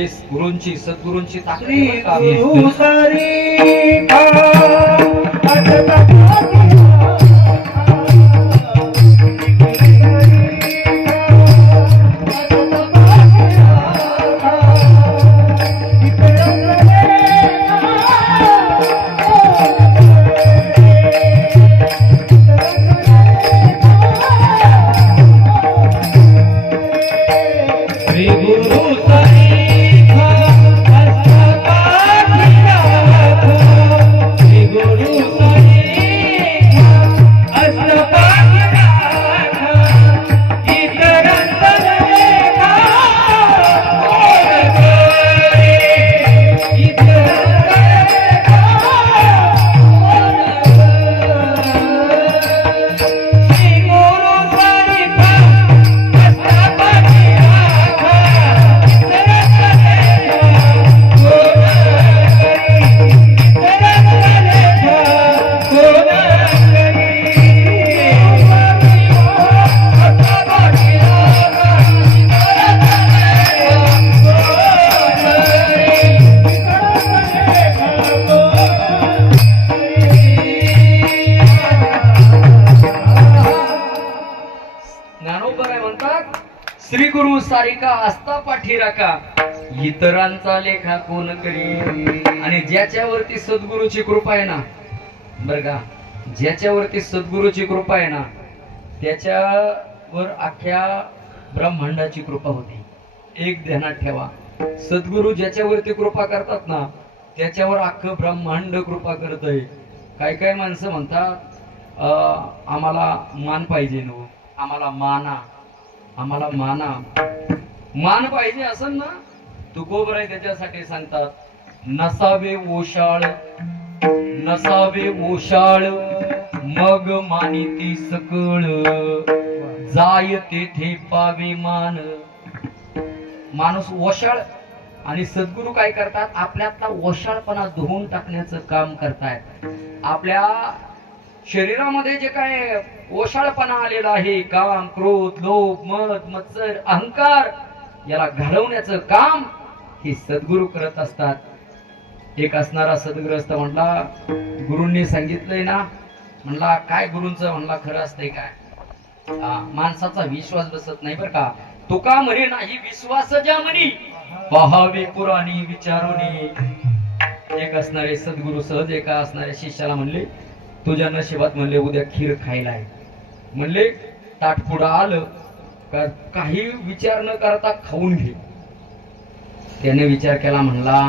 हे गुरूंची सद्गुरूंची ताकद श्री गुरु सारिका आस्था पाठी राखा इतरांचा लेखा कोण करी? आणि ज्याच्यावरती सद्गुरूची कृपा आहे ना बर का ज्याच्यावरती सद्गुरूची कृपा आहे ना त्याच्यावर अख्ख्या ब्रह्मांडाची कृपा होती. एक ध्यानात ठेवा. सद्गुरू ज्याच्यावरती कृपा करतात ना त्याच्यावर अख्खं ब्रह्मांड कृपा करतय. काय काय माणसं म्हणतात अं, आम्हाला मान पाहिजे न आम्हाला माना. आम्हाला माना. मान पाहिजे असं ना तुकोबराय त्याच्यासाठी सांगतात नसावे ओशाळ नसावे ओशाळ मग मानिती सकळ. जाय तेथे पावे मान. माणूस ओशाळ आणि सद्गुरू काय करतात? आपल्यातला ओशाळपणा धुवून टाकण्याचं काम करतायत. आपल्या शरीरामध्ये जे काय ओशाळपणा आलेला आहे काम क्रोध लोभ मद मत्सर अहंकार याला घालवण्याचं काम हे सद्गुरू करत असतात. एक असणारा सद्ग्रस्त म्हणला गुरुंनी सांगितलंय ना? म्हणला काय गुरुंच? म्हणला खरं असतंय काय? माणसाचा विश्वास बसत नाही बरं का. तुका म्हणे नाही विश्वास ज्या म्हणी पहावे पुराणी विचारुनी. एक असणारे सद्गुरू सहज एका असणाऱ्या शिष्याला म्हणले तुझ्या नशिबात म्हणले उद्या खीर खायला आहे. म्हणले ताट पुढं आलं का काही विचार न करता खाऊन घे. त्याने विचार केला म्हणला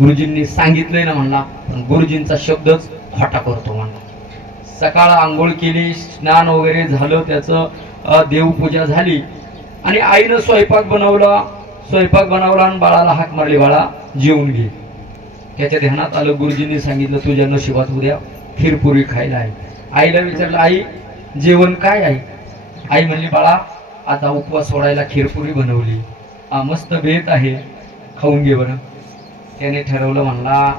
गुरुजींनी सांगितलंय ना म्हणला पण गुरुजींचा शब्दच खोटा करतो म्हणला. सकाळ आंघोळ केली स्नान वगैरे झालं त्याचं देवपूजा झाली आणि आईनं स्वयंपाक बनवला. स्वयंपाक बनवला आणि बाळाला हाक मारली बाळा जेवून घे. त्याच्या ध्यानात आलं गुरुजींनी सांगितलं तुझ्या नशिबात उद्या खीरपुरी खायला आहे. आईला विचारलं आई जेवण काय आहे? आई म्हणली बाळा आता उपवास सोडायला खीरपुरी बनवली. हा मस्त बेत आहे. खाऊन घे बरं. त्याने ठरवलं म्हणला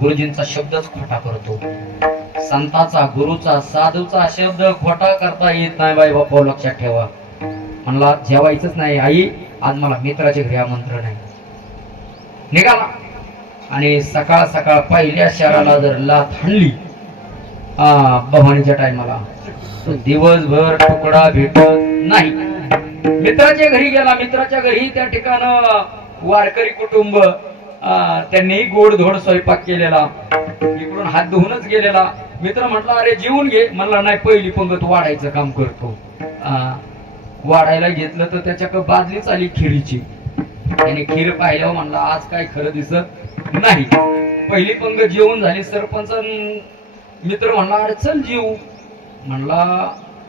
गुरुजींचा शब्दच खोटा करतो. संताचा गुरुचा साधूचा शब्द खोटा करता येत नाही बाई बापा लक्षात ठेवा. म्हणला जेवायचंच नाही आई. आज मला मित्राच्या घरी आमंत्रण आहे. निघाला. आणि सकाळ सकाळ पहिल्या शहराला जर लाथ हाणली हा भवानीच्या टायमाला. दिवसभर तुकडा भेटत नाही. मित्राच्या घरी गेला. मित्राच्या घरी त्या ठिकाणं वारकरी कुटुंब आ, त्यांनी गोडधोड स्वयंपाक केलेला. इकडून हात धुवूनच गेलेला. मित्र म्हटला अरे जेवून घे. म्हणला नाही पहिली पंगत वाढायचं काम करतो. वाढायला घेतलं तर त्याच्याक बादलीच आली खिरीची. त्याने खीर पाहिल्यावर म्हणला आज काय खरं दिसत नाही. पहिली पंगत जेवून झाली सरपंच मित्र म्हणला अरे चल जीव. म्हणला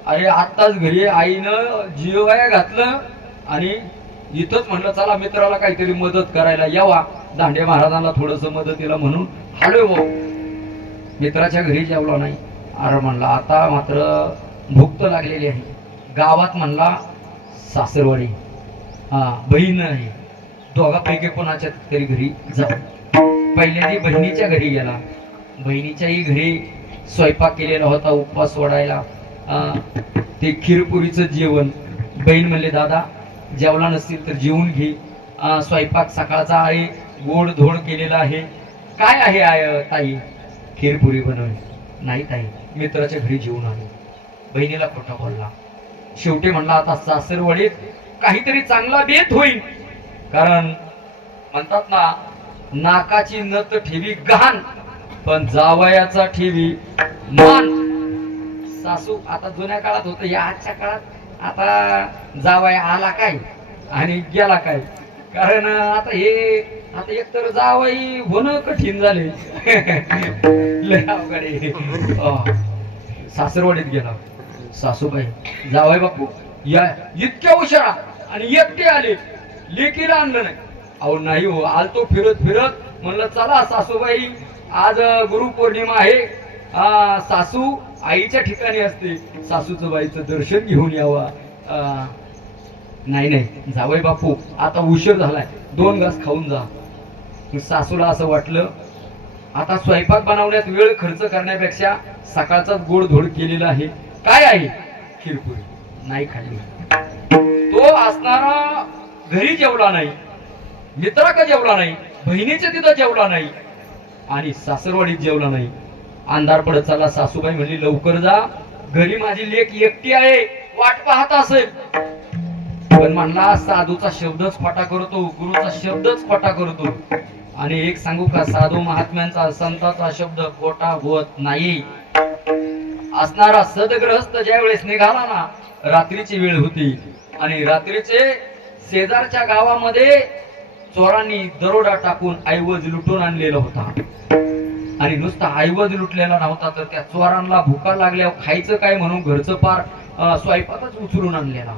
अरे आत्ताच घरी आईनं जेवाया घातलं आणि इथंच म्हणलं चला मित्राला काहीतरी मदत करायला यावा. दांडे महाराजांना थोडस मदतीला म्हणून आलोय भाऊ. मित्राच्या घरी जेवला नाही. अरे म्हणला आता मात्र भूक तर लागलेली आहे. गावात म्हणला सासरवाडी हा बहीण आहे. दोघापैकी कोणाच्या तरी घरी जाऊ पहिल्यांदा बहिणीच्या घरी गेला. बहिणीच्याही घरी स्वयंपाक केलेला होता उपवास सोडायला. अं, ते खीरपुरीचं जेवण. बहीण म्हणले दादा जेवला नसतील तर जेवून घे. स्वयंपाक सकाळचा आहे गोड धोड केलेला आहे. काय आहे आय ताई? खीरपुरी बनवली. नाही ताई मित्राच्या घरी जेवून आलो. बहिणीला खोटा बोलला. शेवटी म्हणला आता सासरवडीत काहीतरी चांगला बेत होईल. कारण म्हणतात ना नाकाची नत ठेवी गहाण. पण जावयाचा ठेवी. मान सासू आता जुन्या काळात होतं या आजच्या काळात आता जावया आला काय आणि गेला काय? कारण आता हे आता एकतर जावई होणं कठीण झाले. लय अवघड सासरवाडीत गेला. सासूबाई जावई बापू या इतक्या उशारा आणि एकटे आले. लेकीला आणलं नाही. अहो नाही हो आलतो फिरत फिरत म्हणलं चला सासूबाई आज गुरुपौर्णिमा आहे. सासू आईच्या ठिकाणी असते. सासूचं बाईचं दर्शन घेऊन यावा. नाही नाही. जावई बापू आता उशीर झालाय. दोन घास खाऊन जा. सासूला असं वाटलं आता स्वयंपाक बनवण्यात वेळ खर्च करण्यापेक्षा सकाळचाच गोड धोड केलेला आहे. काय आहे? खिरपुरी. नाही खाल्ली. तो असणारा घरी जेवला नाही. मित्राकडे जेवला नाही. बहिणीच्या तिथं जेवला नाही. आणि सासरवाडीत जेवला नाही. अंधार पडत चालला सासूबाई म्हणली लवकर जा. घरी माझी लेख एकटी आहे. वाट पाहत असेल. पण म्हणला साधूचा शब्दच खोटा करतो गुरुचा शब्दच खोटा करतो. आणि एक सांगू का साधू महात्म्यांचा संताचा शब्द खोटा होत नाही. असणारा सदग्रहस्थ ज्या वेळेस निघाला ना रात्रीची वेळ होती. आणि रात्रीचे शेजारच्या गावामध्ये चोरांनी दरोडा टाकून ऐवज लुटून आणलेला होता. आणि नुसता ऐवज लुटलेला नव्हता तर त्या चोरांना भुका लागल्यावर खायचं काय म्हणून घरचं पार स्वयंपाकच उचलून आणलेला.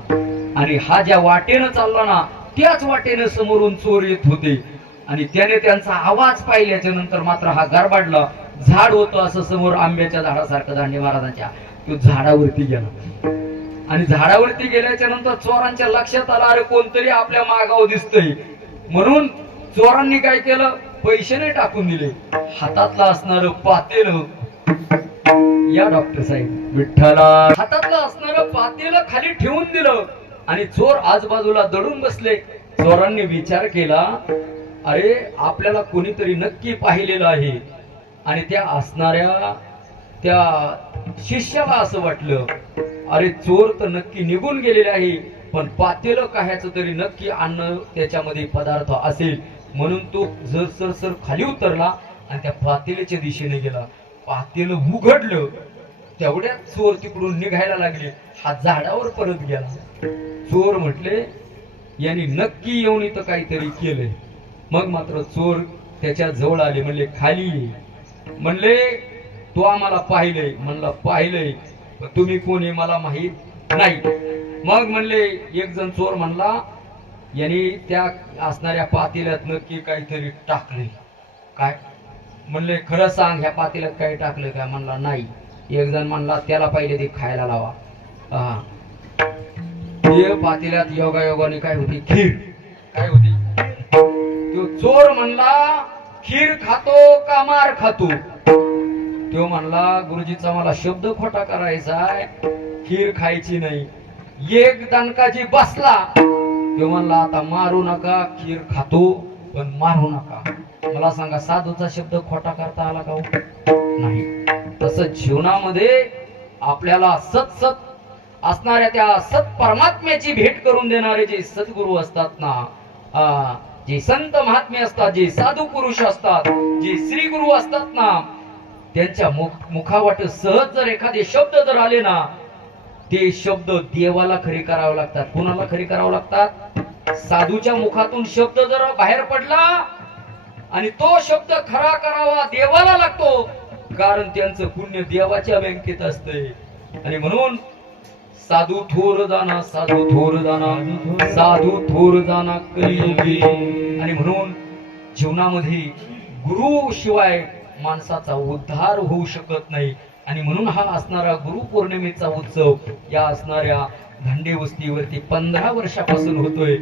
आणि हा ज्या वाटेनं चालला ना त्याच वाटेनं समोरून चोर येत होते. आणि त्याने त्यांचा आवाज पाहिल्याच्या नंतर मात्र हा गारबाडला झाड होतं असं समोर आंब्याच्या झाडासारखं दांडे महाराजांच्या तो झाडावरती गेला. आणि झाडावरती गेल्याच्यानंतर चोरांच्या लक्षात आला अरे कोणतरी आपल्या मागावर दिसतंय. म्हणून चोरांनी काय केलं? पैसे नाही टाकून दिले. हातातलं असणार पातेल. या डॉक्टर साहेब विठ्ठला. हातातलं असणार पातेल खाली ठेवून दिलं. आणि चोर आजूबाजूला दडून बसले. चोरांनी विचार केला अरे आपल्याला कोणीतरी नक्की पाहिलेलं आहे. आणि त्या असणाऱ्या त्या शिष्याला असं वाटलं अरे चोर तर नक्की निघून गेलेले आहे पण पातेलं काह्याचं तरी नक्की अन्न त्याच्यामध्ये पदार्थ असेल. म्हणून तो जर सर सर खाली उतरला आणि त्या पातेल्याच्या दिशेने गेला. पातेलं उघडलं तेवढ्यात चोर तिकडून निघायला लागले. हा झाडावर परत गेला. चोर म्हटले यांनी नक्की येऊन इथं काहीतरी केलंय. मग मात्र चोर त्याच्याजवळ आले म्हणले खाली म्हणले तो आम्हाला पाहिलंय. म्हणला पाहिलंय. तुम्ही तुम्ही कोणी मला माहीत नाही. मग म्हणले एक जण चोर म्हणला यांनी त्या असणाऱ्या पातेल्यात नक्की काहीतरी टाकले काय? म्हणले खरं सांग ह्या पातेल्यात काही टाकलं काय म्हणला नाही. एक जण म्हणला त्याला पहिले ते खायला लावा. हा ते पातेल्यात योगा योगाने काय होती? खीर. काय होती? तो चोर म्हणला खीर खातो का मार खातो? तो म्हणला गुरुजीचा मला शब्द खोटा करायचा खीर खायची नाही. एक दणकाजी बसला तो म्हणला आता मारू नका खीर खातो पण मारू नका. मला सांगा साधूचा शब्द खोटा करता आला का हो? नाही. तसं जीवनामध्ये आपल्याला सत सत असणाऱ्या त्या सत परमात्म्याची भेट करून देणारे जे सद्गुरू असतात ना जे संत महात्मे असतात जे साधू पुरुष असतात जे श्री गुरु असतात ना त्यांच्या मुख मुखावाट सहज जर एखादे शब्द जर आले ना ते शब्द देवाला खरी करावे लागतात. कुणाला खरी करावे लागतात? साधूच्या मुखातून शब्द जर बाहेर पडला आणि तो शब्द खरा करावा देवाला लागतो कारण त्यांचं पुण्य देवाच्या बँकेत असते आणि म्हणून साधू थोर जाना साधू थोर जाना साधू थोर जाना कलियुगी. आणि म्हणून जीवनामध्ये गुरु शिवाय माणसाचा उद्धार होऊ शकत नाही. आणि म्हणून हा असणारा गुरु पौर्णिमेचा उत्सव या असणाऱ्या धंडे वस्तीवरती पंधरा वर्षापासून होतोय.